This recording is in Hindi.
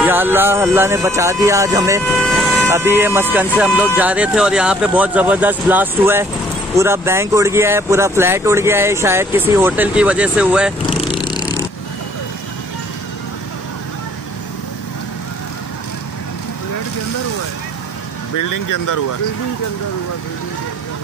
या अल्लाह, अल्लाह ने बचा दिया आज हमें। अभी ये मस्कन से हम लोग जा रहे थे और यहाँ पे बहुत ज़बरदस्त ब्लास्ट हुआ है। पूरा बैंक उड़ गया है, पूरा फ्लैट उड़ गया है, शायद किसी होटल की वजह से हुआ है। फ्लैट के अंदर हुआ है, बिल्डिंग के अंदर हुआ, बिल्डिंग के अंदर हुआ, बिल्डिंग के अंदर।